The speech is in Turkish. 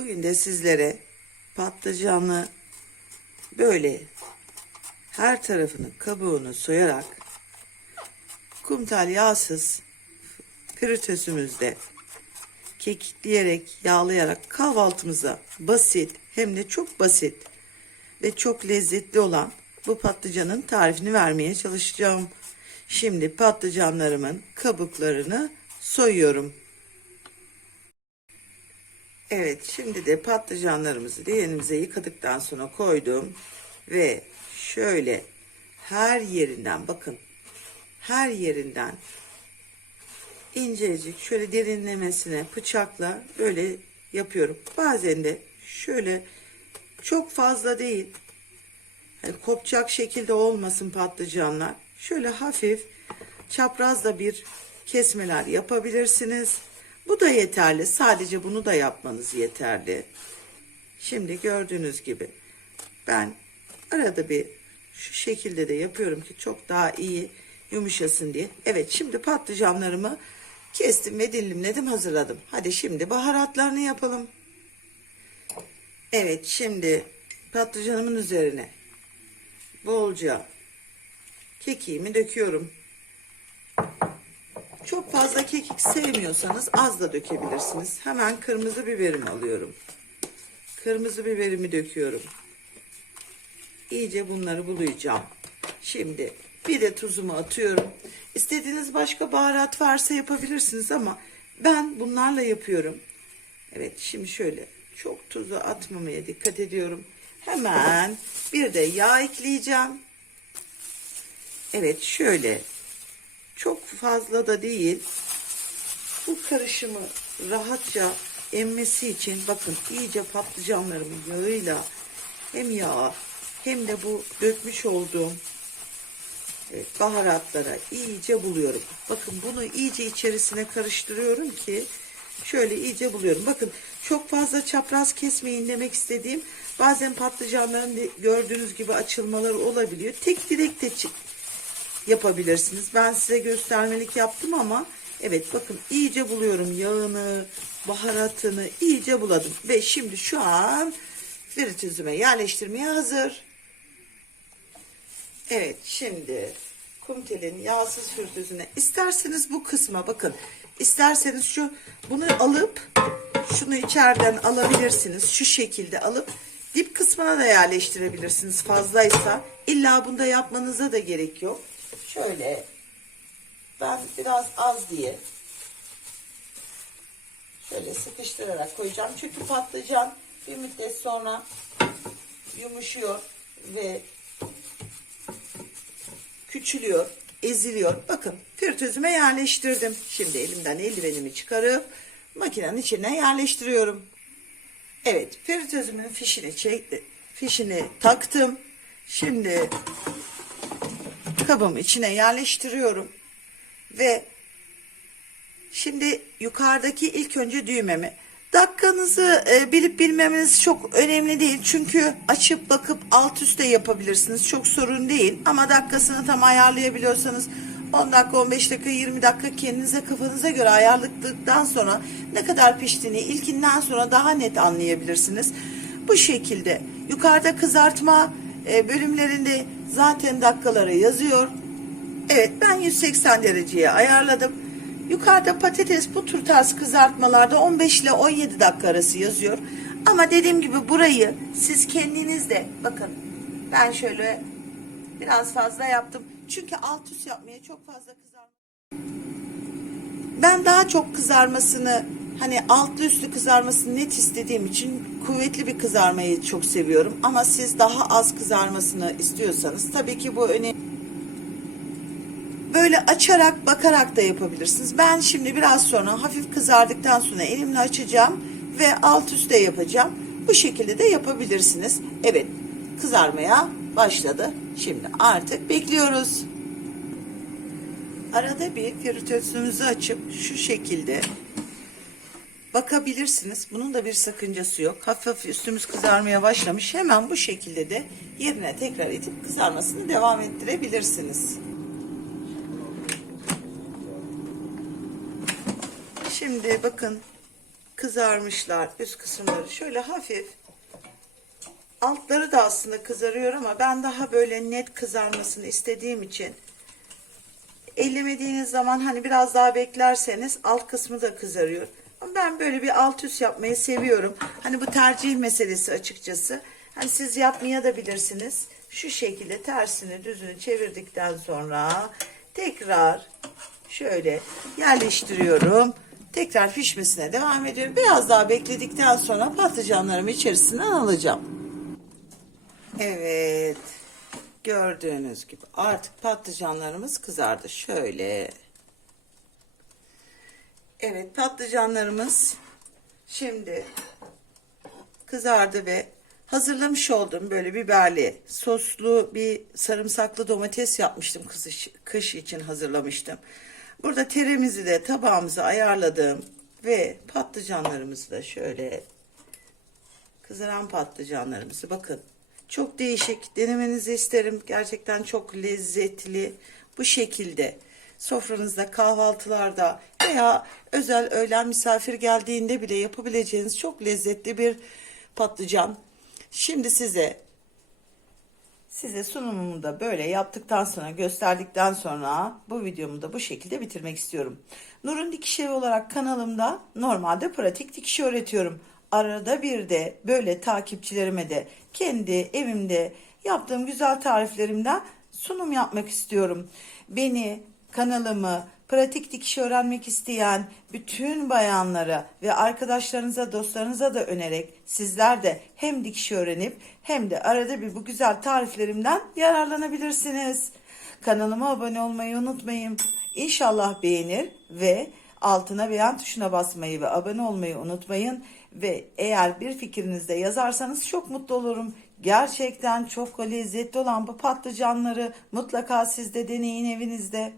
Bugün de sizlere patlıcanlı böyle her tarafını kabuğunu soyarak kumtal yağsız fritözümüzde kekikleyerek, yağlayarak kahvaltımıza basit hem de çok basit ve çok lezzetli olan bu patlıcanın tarifini vermeye çalışacağım. Şimdi patlıcanlarımın kabuklarını soyuyorum. Evet şimdi de patlıcanlarımızı leğenimize yıkadıktan sonra koydum ve şöyle her yerinden bakın her yerinden incecik şöyle derinlemesine bıçakla böyle yapıyorum. Bazen de şöyle çok fazla değil yani kopacak şekilde olmasın patlıcanlar. Şöyle hafif çaprazda bir kesmeler yapabilirsiniz. Bu da yeterli. Sadece bunu da yapmanız yeterli. Şimdi gördüğünüz gibi ben arada bir şu şekilde de yapıyorum ki çok daha iyi yumuşasın diye. Evet şimdi patlıcanlarımı kestim ve dilimledim hazırladım. Hadi şimdi baharatlarını yapalım. Evet şimdi patlıcanımın üzerine bolca kekiğimi döküyorum. Çok fazla kekik sevmiyorsanız az da dökebilirsiniz. Hemen kırmızı biberimi alıyorum. Kırmızı biberimi döküyorum. İyice bunları bulayacağım. Şimdi bir de tuzumu atıyorum. İstediğiniz başka baharat varsa yapabilirsiniz ama ben bunlarla yapıyorum. Evet şimdi şöyle çok tuzu atmamaya dikkat ediyorum. Hemen bir de yağ ekleyeceğim. Evet şöyle çok fazla da değil. Bu karışımı rahatça emmesi için bakın iyice patlıcanlarımın yağıyla hem yağ hem de bu dökmüş olduğum evet, baharatlara iyice buluyorum. Bakın bunu iyice içerisine karıştırıyorum ki şöyle iyice buluyorum. Bakın çok fazla çapraz kesmeyin demek istediğim bazen patlıcanların gördüğünüz gibi açılmaları olabiliyor. Tek direkt de yapabilirsiniz. Ben size göstermelik yaptım ama evet bakın iyice buluyorum yağını, baharatını iyice buladım. Ve şimdi şu an fritözüme yerleştirmeye hazır. Evet şimdi kumtelin yağsız fritözüne isterseniz bu kısma bakın. isterseniz şu bunu alıp şunu içeriden alabilirsiniz. Şu şekilde alıp dip kısmına da yerleştirebilirsiniz fazlaysa. İlla bunda yapmanıza da gerek yok. Şöyle ben biraz az diye şöyle sıkıştırarak koyacağım. Çünkü patlıcan bir müddet sonra yumuşuyor ve küçülüyor, eziliyor. Bakın fritözüme yerleştirdim. Şimdi elimden eldivenimi çıkarıp makinenin içine yerleştiriyorum. Evet fritözümün fişini. Fişini taktım. Şimdi kabımı içine yerleştiriyorum. Ve şimdi yukarıdaki ilk önce düğmemi Dakikanızı e, bilip bilmemeniz çok önemli değil. Çünkü açıp bakıp alt üstte yapabilirsiniz. Çok sorun değil. Ama dakikasını tam ayarlayabiliyorsanız 10 dakika, 15 dakika, 20 dakika kendinize kafanıza göre ayarladıktan sonra ne kadar piştiğini ilkinden sonra daha net anlayabilirsiniz. Bu şekilde yukarıda kızartma e, bölümlerinde zaten dakikaları yazıyor. Evet ben 180 dereceye ayarladım. Yukarıda patates bu tür tarz kızartmalarda 15 ile 17 dakika arası yazıyor. Ama dediğim gibi burayı siz kendiniz de bakın ben şöyle biraz fazla yaptım. Çünkü alt üst yapmaya çok fazla kızartma. Ben daha çok kızarmasını hani altlı üstü kızarmasını net istediğim için kuvvetli bir kızarmayı çok seviyorum. Ama siz daha az kızarmasını istiyorsanız tabii ki bu önemli böyle açarak bakarak da yapabilirsiniz. Ben şimdi biraz sonra hafif kızardıktan sonra elimle açacağım ve alt üstte yapacağım. Bu şekilde de yapabilirsiniz. Evet kızarmaya başladı. Şimdi artık bekliyoruz. Arada bir fritözümüzü açıp şu şekilde bakabilirsiniz. Bunun da bir sakıncası yok. Hafif hafif üstümüz kızarmaya başlamış. Hemen bu şekilde de yerine tekrar itip kızarmasını devam ettirebilirsiniz. Şimdi bakın kızarmışlar üst kısımları. Şöyle hafif altları da aslında kızarıyor ama ben daha böyle net kızarmasını istediğim için ellemediğiniz zaman hani biraz daha beklerseniz alt kısmı da kızarıyor. Ben böyle bir alt üst yapmayı seviyorum. Hani bu tercih meselesi açıkçası. Hani siz yapmaya da bilirsiniz. Şu şekilde tersini düzünü çevirdikten sonra tekrar şöyle yerleştiriyorum. Tekrar pişmesine devam ediyorum. Biraz daha bekledikten sonra patlıcanlarımı içerisinden alacağım. Evet. Gördüğünüz gibi artık patlıcanlarımız kızardı. Şöyle. Evet patlıcanlarımız şimdi kızardı ve hazırlamış olduğum böyle biberli soslu bir sarımsaklı domates yapmıştım kış, kış için hazırlamıştım. Burada teremizi de tabağımıza ayarladım ve patlıcanlarımızı da şöyle kızaran patlıcanlarımızı bakın çok değişik denemenizi isterim. Gerçekten çok lezzetli bu şekilde sofranızda kahvaltılarda veya özel öğlen misafir geldiğinde bile yapabileceğiniz çok lezzetli bir patlıcan. Şimdi size size sunumumu da böyle yaptıktan sonra gösterdikten sonra bu videomu da bu şekilde bitirmek istiyorum. Nur'un Dikiş Evi olarak kanalımda normalde pratik dikiş öğretiyorum. Arada bir de böyle takipçilerime de kendi evimde yaptığım güzel tariflerimden sunum yapmak istiyorum. Beni, kanalımı, pratik dikiş öğrenmek isteyen bütün bayanlara ve arkadaşlarınıza, dostlarınıza da önererek sizler de hem dikiş öğrenip hem de arada bir bu güzel tariflerimden yararlanabilirsiniz. Kanalıma abone olmayı unutmayın. İnşallah beğenir ve altına beğen tuşuna basmayı ve abone olmayı unutmayın. Ve eğer bir fikrinizde yazarsanız çok mutlu olurum. Gerçekten çok lezzetli olan bu patlıcanları mutlaka siz de deneyin evinizde.